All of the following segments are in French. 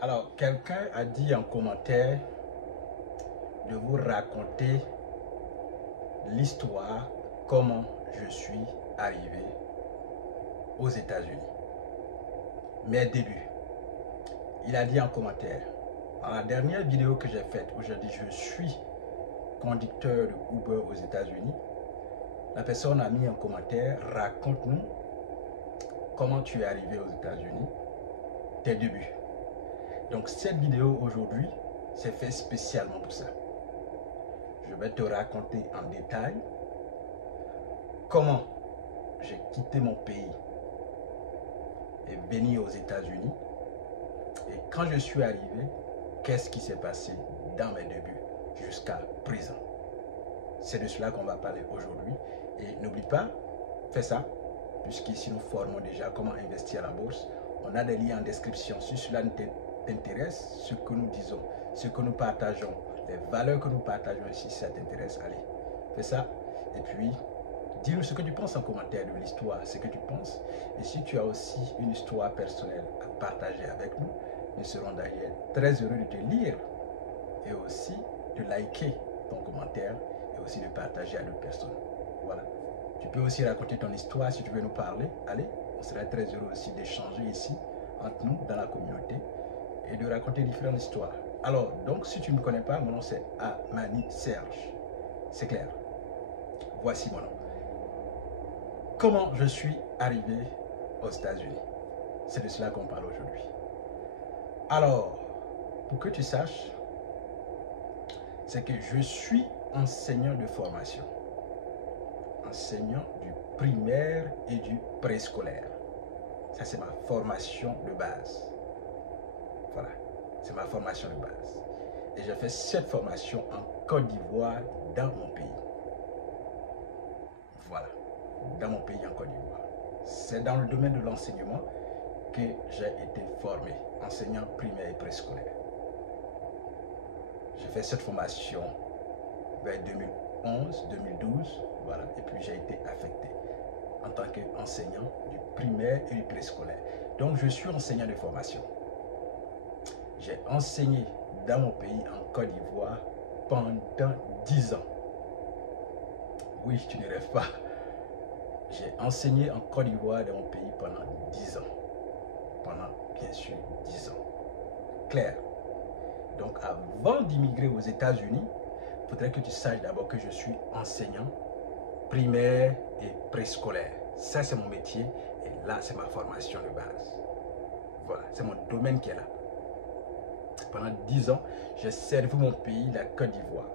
Alors, quelqu'un a dit en commentaire de vous raconter l'histoire, comment je suis arrivé aux États-Unis. Mes débuts. Il a dit en commentaire, dans la dernière vidéo que j'ai faite, où j'ai dit je suis conducteur de Uber aux États-Unis, la personne a mis en commentaire, raconte-nous comment tu es arrivé aux États-Unis, tes débuts. Donc cette vidéo aujourd'hui, c'est fait spécialement pour ça. Je vais te raconter en détail comment j'ai quitté mon pays et venu aux États-Unis. Et quand je suis arrivé, qu'est-ce qui s'est passé dans mes débuts jusqu'à présent. C'est de cela qu'on va parler aujourd'hui. Et n'oublie pas, fais ça, puisqu'ici nous formons déjà comment investir à la bourse. On a des liens en description. Si cela t'intéresse, ce que nous disons, ce que nous partageons, les valeurs que nous partageons ici, si ça t'intéresse, allez, fais ça. Et puis, dis-nous ce que tu penses en commentaire de l'histoire, ce que tu penses. Et si tu as aussi une histoire personnelle à partager avec nous, nous serons d'ailleurs très heureux de te lire et aussi de liker ton commentaire et aussi de partager à d'autres personnes. Voilà. Tu peux aussi raconter ton histoire si tu veux nous parler. Allez, on serait très heureux aussi d'échanger ici entre nous dans la communauté et de raconter différentes histoires. Alors, donc, si tu ne me connais pas, mon nom c'est Amani Serge. C'est clair. Voici mon nom. Comment je suis arrivé aux États-Unis? C'est de cela qu'on parle aujourd'hui. Alors, pour que tu saches, c'est que je suis enseignant de formation. Enseignant du primaire et du préscolaire. Ça, c'est ma formation de base. Voilà, c'est ma formation de base. Et j'ai fait cette formation en Côte d'Ivoire, dans mon pays. Voilà, dans mon pays en Côte d'Ivoire. C'est dans le domaine de l'enseignement que j'ai été formé, enseignant primaire et préscolaire. J'ai fait cette formation vers 2011, 2012, voilà, et puis j'ai été affecté en tant qu'enseignant du primaire et du préscolaire. Donc je suis enseignant de formation. J'ai enseigné dans mon pays en Côte d'Ivoire pendant 10 ans. Oui, tu ne rêves pas. J'ai enseigné en Côte d'Ivoire dans mon pays pendant 10 ans. Pendant, bien sûr, 10 ans. Clair. Donc, avant d'immigrer aux États-Unis, il faudrait que tu saches d'abord que je suis enseignant primaire et préscolaire. Ça, c'est mon métier. Et là, c'est ma formation de base. Voilà, c'est mon domaine qui est là. Pendant 10 ans, j'ai servi mon pays, la Côte d'Ivoire,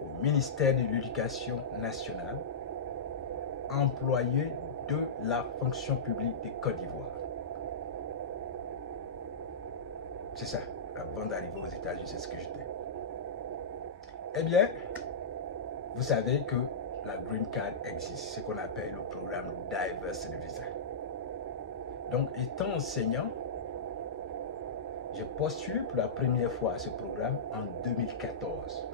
au ministère de l'Éducation nationale, employé de la fonction publique de Côte d'Ivoire. C'est ça, avant d'arriver aux États-Unis, c'est ce que j'étais. Eh bien, vous savez que la Green Card existe, ce qu'on appelle le programme Diversity Visa. Donc, étant enseignant, j'ai postulé pour la première fois à ce programme en 2014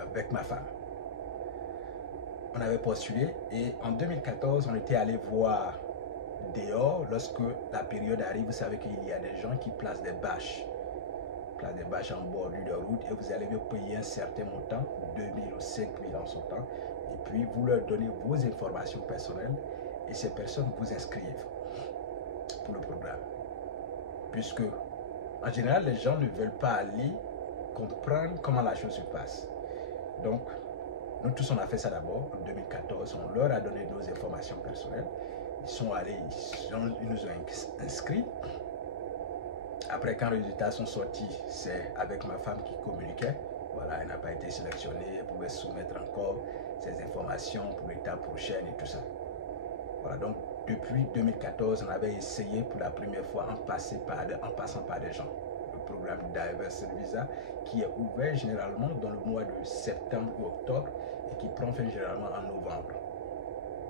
avec ma femme. On avait postulé et en 2014, on était allé voir dehors lorsque la période arrive. Vous savez qu'il y a des gens qui placent des bâches. Placent des bâches en bordure de route et vous allez payer un certain montant, 2000 ou 5000 en son temps. Et puis vous leur donnez vos informations personnelles et ces personnes vous inscrivent pour le programme. Puisque en général, les gens ne veulent pas aller comprendre comment la chose se passe. Donc, nous tous, on a fait ça d'abord en 2014. On leur a donné nos informations personnelles. Ils sont allés, ils nous ont inscrits. Après, quand les résultats sont sortis, c'est avec ma femme qui communiquait. Voilà, elle n'a pas été sélectionnée. Elle pouvait soumettre encore ses informations pour l'étape prochaine et tout ça. Voilà, donc depuis 2014, on avait essayé pour la première fois en passant par des gens. Le programme Diversity Visa qui est ouvert généralement dans le mois de septembre ou octobre et qui prend fin généralement en novembre.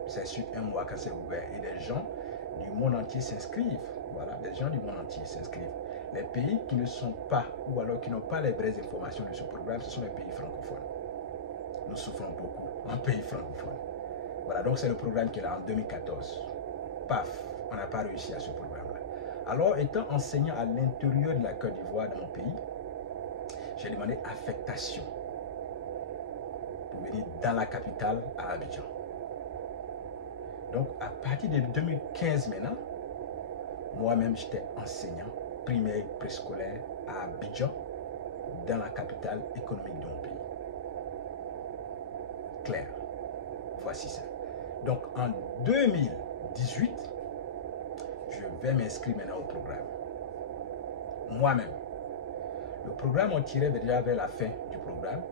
C'est sur un mois quand c'est ouvert et des gens du monde entier s'inscrivent. Voilà, des gens du monde entier s'inscrivent. Les pays qui ne sont pas ou alors qui n'ont pas les vraies informations de ce programme, ce sont les pays francophones. Nous souffrons beaucoup en pays francophones. Voilà, donc c'est le programme qui est là en 2014. Paf, on n'a pas réussi à ce programme-là. Alors, étant enseignant à l'intérieur de la Côte d'Ivoire, dans mon pays, j'ai demandé affectation pour venir dans la capitale, à Abidjan. Donc, à partir de 2015 maintenant, moi-même, j'étais enseignant primaire et préscolaire à Abidjan, dans la capitale économique de mon pays. Clair. Voici ça. Donc, en 2018, je vais m'inscrire maintenant au programme. Moi-même. Le programme, on tirait déjà vers la fin du programme.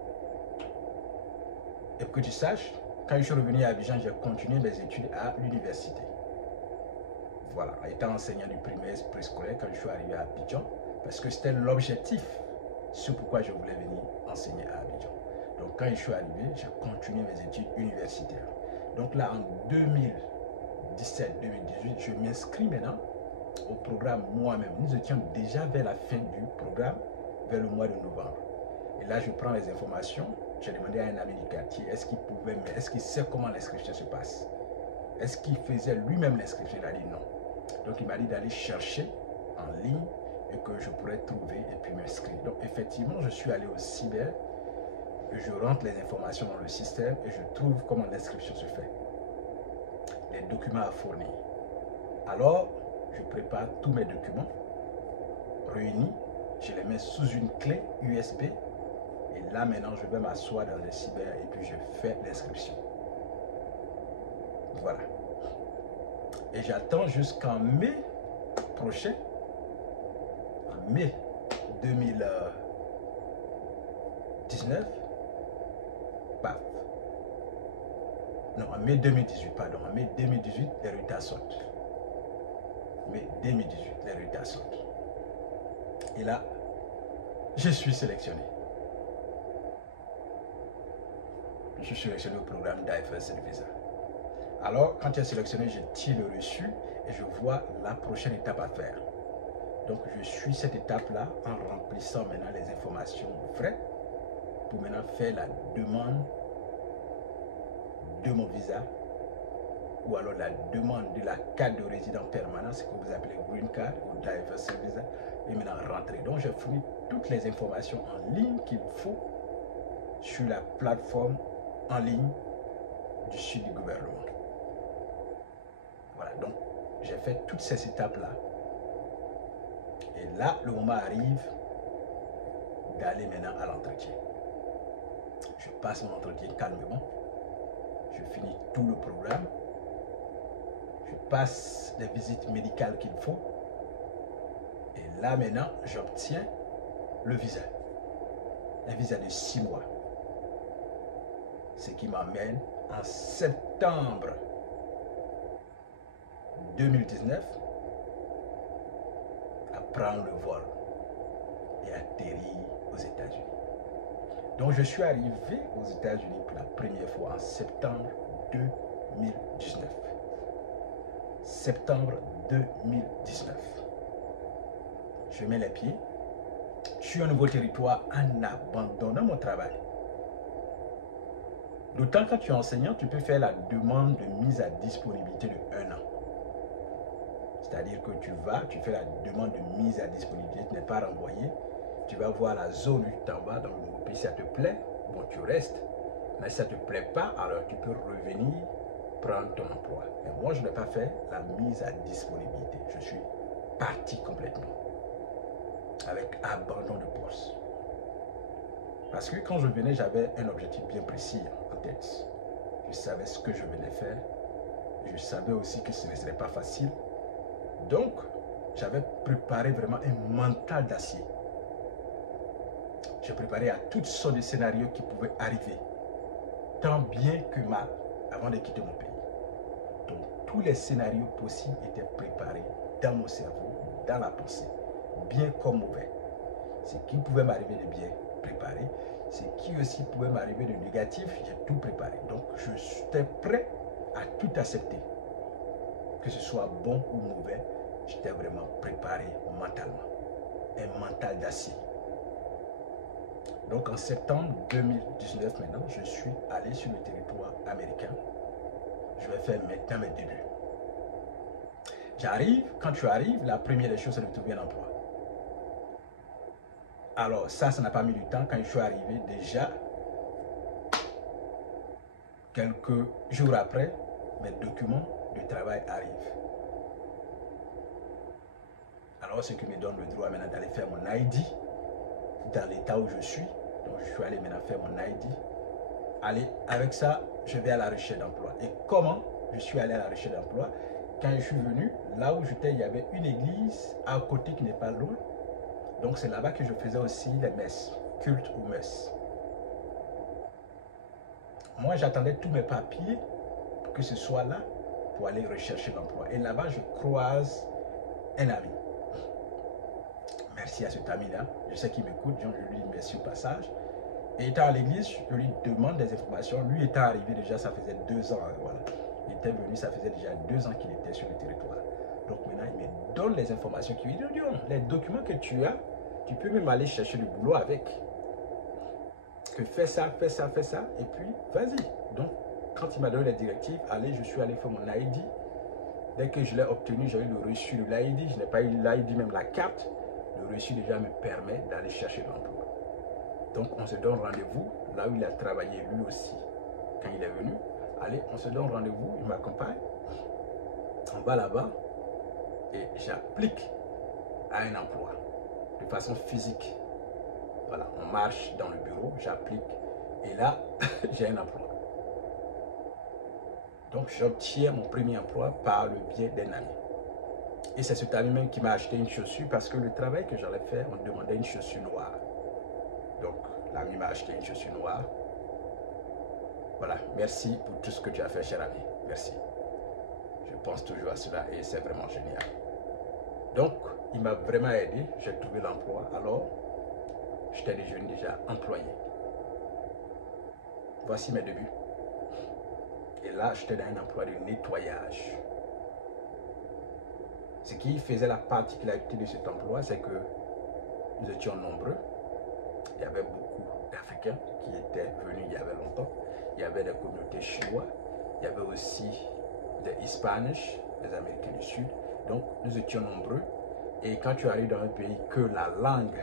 Et pour que tu saches, quand je suis revenu à Abidjan, j'ai continué mes études à l'université. Voilà, étant enseignant du primaire préscolaire quand je suis arrivé à Abidjan, parce que c'était l'objectif, c'est pourquoi je voulais venir enseigner à Abidjan. Donc quand je suis arrivé, j'ai continué mes études universitaires. Donc là, en 2017-2018, je m'inscris maintenant au programme moi-même. Nous étions déjà vers la fin du programme, vers le mois de novembre. Et là, je prends les informations. J'ai demandé à un ami du quartier, est-ce qu'il sait comment l'inscription se passe? Est-ce qu'il faisait lui-même l'inscription? Il a dit non. Donc, il m'a dit d'aller chercher en ligne et que je pourrais trouver et puis m'inscrire. Donc, effectivement, je suis allé au cyber, je rentre les informations dans le système et je trouve comment l'inscription se fait. Les documents à fournir. Alors, je prépare tous mes documents réunis, je les mets sous une clé USB et là maintenant je vais m'asseoir dans le cyber et puis je fais l'inscription. Voilà. Et j'attends jusqu'en mai prochain, en mai 2019, paf. Non, en mai 2018, pardon, en mai 2018, les résultats sortent. Mai 2018, les résultats sortent. Et là, je suis sélectionné. Je suis sélectionné au programme Diversity Visa. Alors, quand tu es sélectionné, je tire le reçu et je vois la prochaine étape à faire. Donc, je suis cette étape-là en remplissant maintenant les informations vraies pour maintenant faire la demande de mon visa ou alors la demande de la carte de résident permanent, ce que vous appelez Green Card ou Diversity Visa, et maintenant rentrer. Donc, j'ai fourni toutes les informations en ligne qu'il faut sur la plateforme en ligne du sud du gouvernement. Voilà, donc j'ai fait toutes ces étapes-là. Et là, le moment arrive d'aller maintenant à l'entretien. Je passe mon entretien calmement. Je finis tout le programme. Je passe les visites médicales qu'il faut. Et là maintenant, j'obtiens le visa. Un visa de 6 mois. Ce qui m'amène en septembre 2019 à prendre le vol et atterrir aux États-Unis. Donc je suis arrivé aux États-Unis pour la première fois en septembre 2019. Septembre 2019. Je mets les pieds sur un nouveau territoire en abandonnant mon travail. D'autant quand tu es enseignant, tu peux faire la demande de mise à disponibilité de 1 an. C'est-à-dire que tu fais la demande de mise à disponibilité, tu n'es pas renvoyé. Tu vas voir la zone où tu t'en vas dans le nouveau pays, si ça te plaît, bon tu restes. Mais si ça ne te plaît pas, alors tu peux revenir prendre ton emploi. Mais moi, je n'ai pas fait la mise à disponibilité. Je suis parti complètement. Avec abandon de poste. Parce que quand je venais, j'avais un objectif bien précis en tête. Je savais ce que je venais faire. Je savais aussi que ce ne serait pas facile. Donc, j'avais préparé vraiment un mental d'acier. J'ai préparé à toutes sortes de scénarios qui pouvaient arriver, tant bien que mal, avant de quitter mon pays. Donc, tous les scénarios possibles étaient préparés dans mon cerveau, dans la pensée, bien comme mauvais. Ce qui pouvait m'arriver de bien préparé, ce qui aussi pouvait m'arriver de négatif, j'ai tout préparé. Donc, j'étais prêt à tout accepter. Que ce soit bon ou mauvais, j'étais vraiment préparé mentalement. Un mental d'acier. Donc en septembre 2019 maintenant, je suis allé sur le territoire américain. Je vais faire maintenant mes débuts. J'arrive, quand tu arrives, la première des choses, c'est de trouver un emploi. Alors ça n'a pas mis du temps. Quand je suis arrivé, déjà, quelques jours après, mes documents de travail arrivent. Alors, ce qui me donne le droit maintenant d'aller faire mon ID dans l'état où je suis. Donc, je suis allé maintenant faire mon ID. Allez, avec ça, je vais à la recherche d'emploi. Et comment je suis allé à la recherche d'emploi? Quand je suis venu, là où j'étais, il y avait une église à côté qui n'est pas loin. Donc, c'est là-bas que je faisais aussi les messes, culte ou messes. Moi, j'attendais tous mes papiers pour que ce soit là pour aller rechercher l'emploi. Et là-bas, je croise un ami. Merci à cet ami-là. Je sais qu'il m'écoute, donc je lui dis merci au passage. Et étant à l'église, je lui demande des informations. Lui étant arrivé déjà, ça faisait 2 ans. Voilà. Il était venu, ça faisait déjà 2 ans qu'il était sur le territoire. Donc maintenant, il me donne les informations qui lui disent, les documents que tu as, tu peux même aller chercher du boulot avec. Que fais ça, fais ça, fais ça, et puis vas-y. Donc, quand il m'a donné les directives, allez, je suis allé faire mon ID. Dès que je l'ai obtenu, j'ai eu le reçu de l'ID. Je n'ai pas eu l'ID, même la carte. Le reçu déjà me permet d'aller chercher l'emploi. Donc, on se donne rendez-vous là où il a travaillé lui aussi. Quand il est venu, allez, on se donne rendez-vous, il m'accompagne. On va là-bas et j'applique à un emploi de façon physique. Voilà, on marche dans le bureau, j'applique et là, j'ai un emploi. Donc, j'obtiens mon premier emploi par le biais d'un ami. Et c'est cet ami même qui m'a acheté une chaussure parce que le travail que j'allais faire, on demandait une chaussure noire. Donc, l'ami m'a acheté une chaussure noire. Voilà, merci pour tout ce que tu as fait, cher ami. Merci. Je pense toujours à cela et c'est vraiment génial. Donc, il m'a vraiment aidé. J'ai trouvé l'emploi. Alors, j'étais déjà employé. Voici mes débuts. Et là, j'étais dans un emploi de nettoyage. Ce qui faisait la particularité de cet emploi, c'est que nous étions nombreux. Il y avait beaucoup d'Africains qui étaient venus il y avait longtemps. Il y avait des communautés chinoises. Il y avait aussi des Hispaniques, des Américains du Sud. Donc, nous étions nombreux. Et quand tu arrives dans un pays que la langue,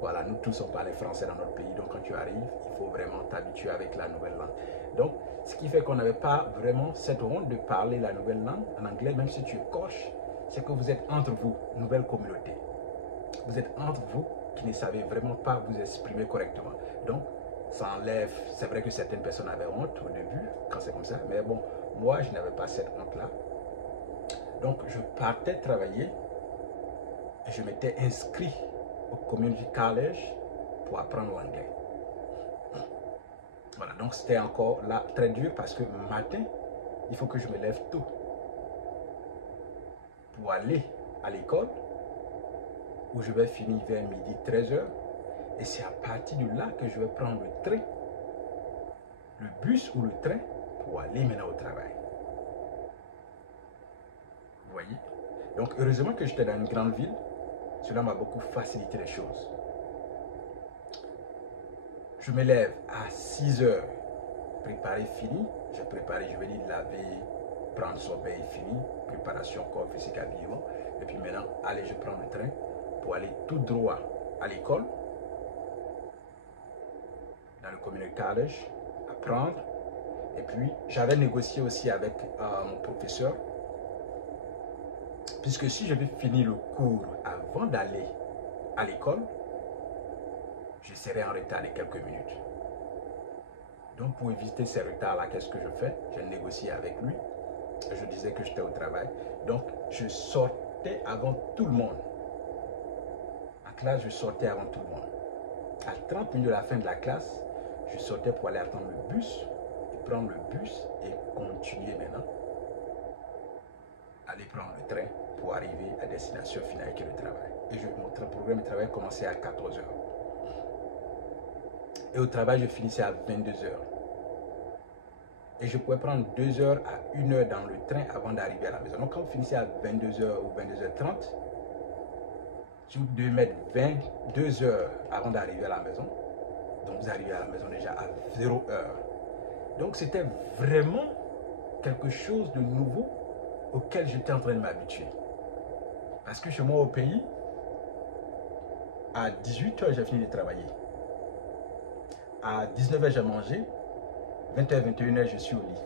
voilà, nous tous on parlait français dans notre pays. Donc, quand tu arrives, il faut vraiment t'habituer avec la nouvelle langue. Donc, ce qui fait qu'on n'avait pas vraiment cette honte de parler la nouvelle langue en anglais, même si tu écorches, c'est que vous êtes entre vous, nouvelle communauté. Vous êtes entre vous qui ne savez vraiment pas vous exprimer correctement. Donc, ça enlève, c'est vrai que certaines personnes avaient honte au début, quand c'est comme ça, mais bon, moi, je n'avais pas cette honte-là. Donc, je partais travailler et je m'étais inscrit au Community College pour apprendre l'anglais. Voilà, donc c'était encore là très dur parce que le matin, il faut que je me lève tôt pour aller à l'école où je vais finir vers midi 13h. Et c'est à partir de là que je vais prendre le train, le bus ou le train pour aller maintenant au travail. Vous voyez? Donc heureusement que j'étais dans une grande ville, cela m'a beaucoup facilité les choses. Je me lève à 6h, préparer fini, j'ai préparé, je vais dire laver, prendre son bain fini, préparation corps physique, habillement. Et puis maintenant, allez, je prends le train pour aller tout droit à l'école, dans le community college, apprendre. Et puis, j'avais négocié aussi avec mon professeur, puisque si je vais finir le cours avant d'aller à l'école, je serai en retard de quelques minutes. Donc, pour éviter ces retards-là, qu'est-ce que je fais? J'ai négocié avec lui. Je disais que j'étais au travail. Donc, je sortais avant tout le monde. En classe, je sortais avant tout le monde. À 30 minutes de la fin de la classe, je sortais pour aller attendre le bus, et prendre le bus et continuer maintenant. Aller prendre le train pour arriver à destination finale qui est le travail. Et mon programme de travail commençait à 14h. Et au travail, je finissais à 22h. Et je pouvais prendre 2 heures à 1 heure dans le train avant d'arriver à la maison. Donc quand vous finissez à 22h ou 22h30, si vous devez mettre 22 heures avant d'arriver à la maison, donc vous arrivez à la maison déjà à 0 heure. Donc c'était vraiment quelque chose de nouveau auquel j'étais en train de m'habituer. Parce que chez moi au pays, à 18 h, j'ai fini de travailler. À 19 h, j'ai mangé. 20 h, 21 h, je suis au lit.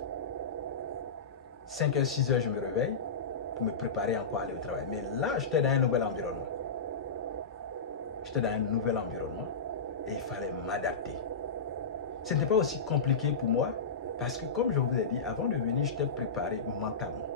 5 h, 6 h, je me réveille pour me préparer encore à aller au travail. Mais là, j'étais dans un nouvel environnement. J'étais dans un nouvel environnement et il fallait m'adapter. Ce n'était pas aussi compliqué pour moi parce que, comme je vous ai dit, avant de venir, j'étais préparé mentalement.